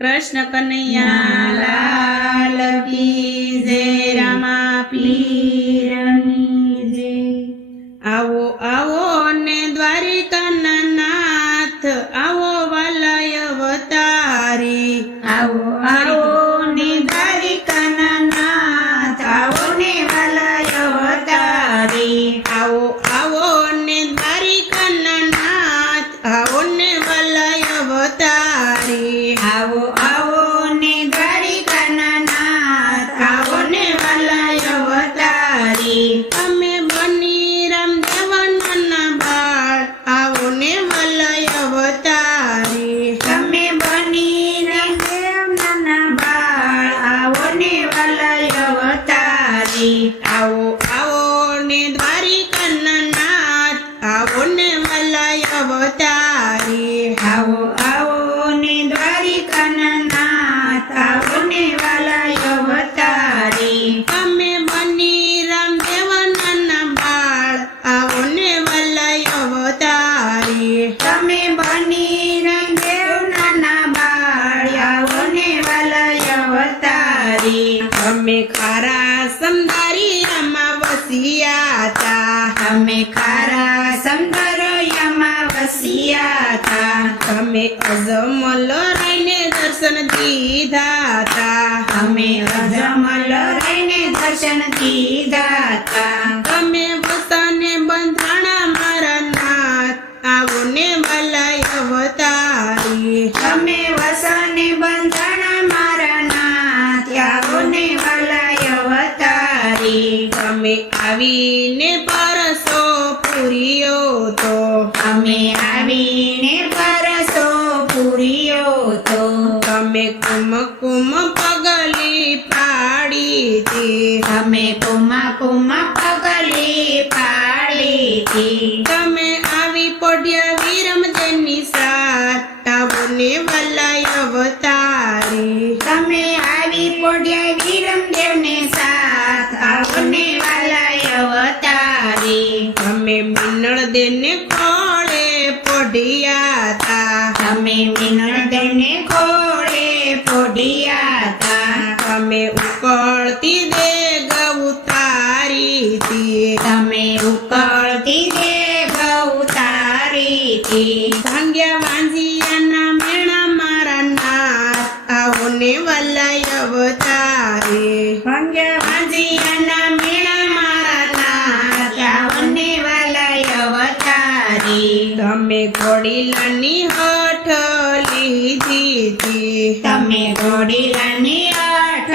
कृष्ण कन्हैया लाल की जय रामा पीरनी जय। आवो आवो ने द्वारिकाना नाथ आवो वालय अवतारी। आवो आवो ने द्वारिकाना नाथ आवो ने वालय अवतारी। आवो आवो ने द्वारिकाना नाथ आवो ने वालय अवतारी। आवो आवो ने द्वारिकाना नाथ आवो ने वालय अवतारी। તમે બની રામદેવના બાળ આવો ને વલય અવતારી। તમે બની રામદેવના બાળ આવો ને વાલય અવતારી। આવો આવો ને દ્વારિકાના નાથ આવો ને વલય અવતારી। આવો આવો ને દ્વારિકાના નાથ આવો ને વાલય અવતારી। તમે બની રામદેવના બાળ આવો ને વલય અવતારી। તમે બની રામદેવના બાળ આવો ને વાલય અવતારી। તમે ખારા સમદારિયામાં વસ્યા તા। અમે ખારા સમદરયામાં વસ્યા તા। તમે અજમલ રહીને દર્શન દીધા તા। અમે અજમલ રહીને દર્શન દીધા તા। તમે વસને બંધાણા મારા નાથ આવો ને વલય અવતારી। તમે વસને બંધાણા મારા નાથ આવો ને વાલય અવતારી। તમે આવીને પરસો પૂર્યો તો। અમે આવીને પરસો પૂર્યો તો। તમે કુમકુમ પગલી પાડી તી। અમે કુમા કુમા પગલી પાડી તી। તમે આવી પોઢ્યા વિરમદેવની સાથ આવો ને વલય અવતારી। તમે આવી પોઢ્યા વિરમદેવને સાથ આવો ને વાલય અવતારી। તમે મિનળ દેને ખોળે પોઢિયા તા। તમે મિનળદેવને ખોળે પોઢિયા તા। તમે ઉકળતી દેગ ઉતારી તી। તમે ઉકળતી દેગ ઉતારી તી। ભાંગ્યા વાંજિયાના મેણા મારા નાથ આવો ને વલય અવતારી। ભંગ્યા વાંજિયાના મેળા મારા નાથ આવો ને વાલય અવતારી। તમે ઘોડીલાની હઠ લીધી તી। તમે ઘોડીલાની આઠ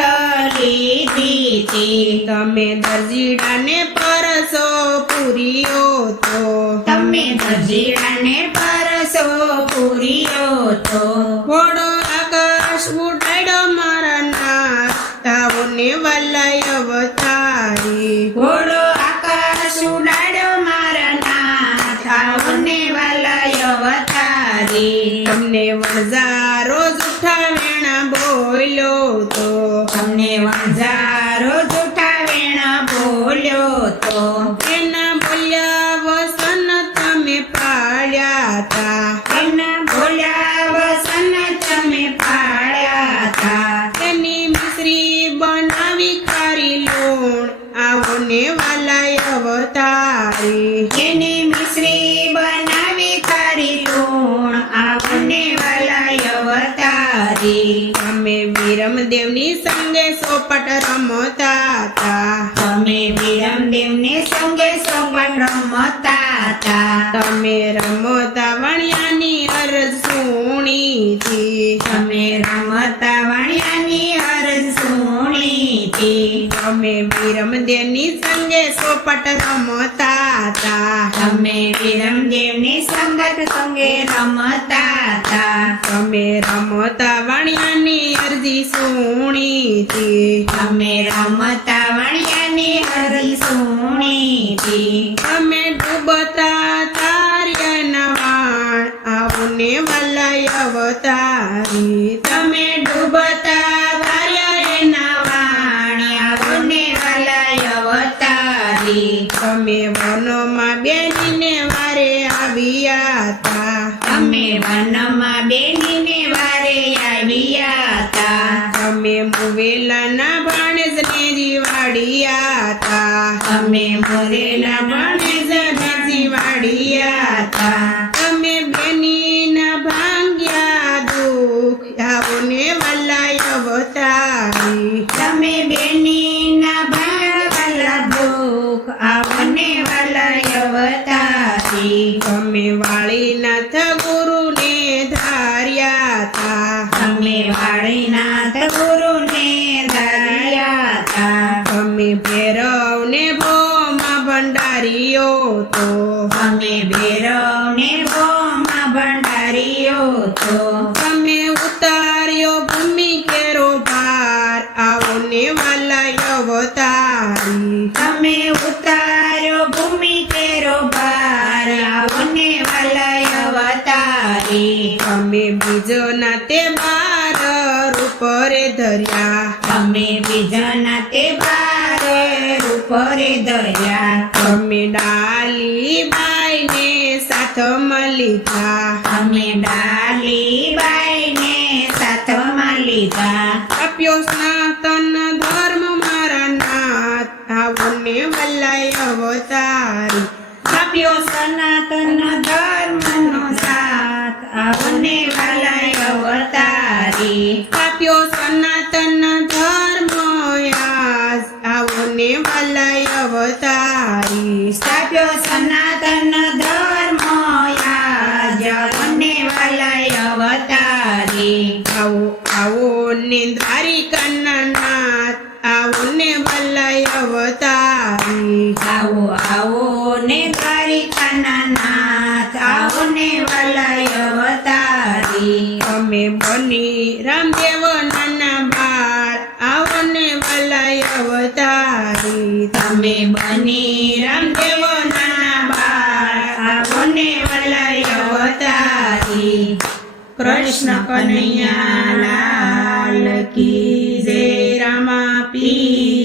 લીધી તી। તમે દરજીડાને પરસો પૂર્યો તો। તમે દરજીડાને પરસો પૂર્યો તો। ઘોડો આકાશ ઉડાડ્યો મારા નાથ આવો ને વલય અવતારી। ઘોડો આકાશ ઉડાડ્યો મારા નાથ આવો ને વાલય અવતારી। તમને વણઝારો જૂઠા વેણા બોલ્યો તો। તમને વણઝારો જૂઠા વેણા બોલ્યો તો। એના બોલ્યા વસન તમે પાળ્યા તા। એના બોલ્યા વસન તમે પાળ્યા તા। તેની મિશ્રી બનાવી ખારી લોણ આવો ને વલય અવતારી। એની મિશ્રી બનાવી ખારી લૂણ આવો ને વાલય અવતારી। તમે વિરમદેવની સંગે સોપટ રમતા તા। તમે વિરમદેવને સંગે સોપટ રમતા તા। તમે રમતા વણિયાની અરજ સુણી તી। તમે રમતા વાણિયાની અરજ સુણી તી। તમે વિરમદેવની સંગે સોપટ રમતા તા। તમે વિરમદેવની સંગત સંગે રમતા તા। તમે રમતા વણિયાની અરજી સુણી તી। તમે રમતા વાણિયાની અરજ સુણી તી। તમે ડૂબતા તાર્યાના વાણ આવો ને વલય અવતારી। તમે ડૂબતા વાર્યા વાણ આવો ને વાલય અવતારી। તમે વનમાં બેનીને વારે આવ્યા તા। અમે વનમાં બેનીને વારે આવ્યા અમે મુવેલાના ભાણેજને જીવાડિયા તા અમે મોરેલા ભાણેજને જીવાડિયા તા તમે બેનીના ભાંગ્યા દુઃખ આવો ને વલાય અવતારી તમે બેનીના ભાંગવાલા દુઃખ આવને વાલા અવતારી તમે વાળીનાથ ગુરુને ધાર્યા તા અમે વાળીનાથ ગુરુને ધાર્યા તા તમે ભૈરવને ભોમાં ભંડારીઓ તો અમે ભૈરવને ભોમાં ભંડારીઓ તો તમે ઉતાર્યો ભૂમિ કેરો ભાર આવો ને વાલાય અવતારી તમે ઉતાર્યો ભૂમિ કેરો ભાર આવને વાલા અવતારી અમે બીજો ના તે બાર રૂપ રે ધર્યા અમે બીજાના તે બાર રૂપરે દર્યા અમે ડાલી બાઈને સાથમાં લીધા અમે ડાલી બાઈને સાથમાં લીધા આપ્યો સનાતન ધર્મ મારા નાથ આવો ને વલાય અવતારી આપ્યો સનાતન ધર્મનો સાથ આવને વાલા અવતારી આપ્યો સનાતન ધર્મ યાસ આવો ને વલાય અવતારી આપ્યો સનાતન ધર્મ યાજ આવને વાલા અવતારી આવો આવો ને દ્વારિકાના નાથ આવો ને વલાય અવતારી આવો આવો ને દ્વારિકાના નાથ આવો ને વાલા અવતારી અમે બની રામદેવ નાના બાળ આવો ને વલાય અવતારી તમે બની રામદેવ નાના બાળ આવો ને વાલા અવતારી કૃષ્ણ કનૈયા લાલ કી જય રામા પીર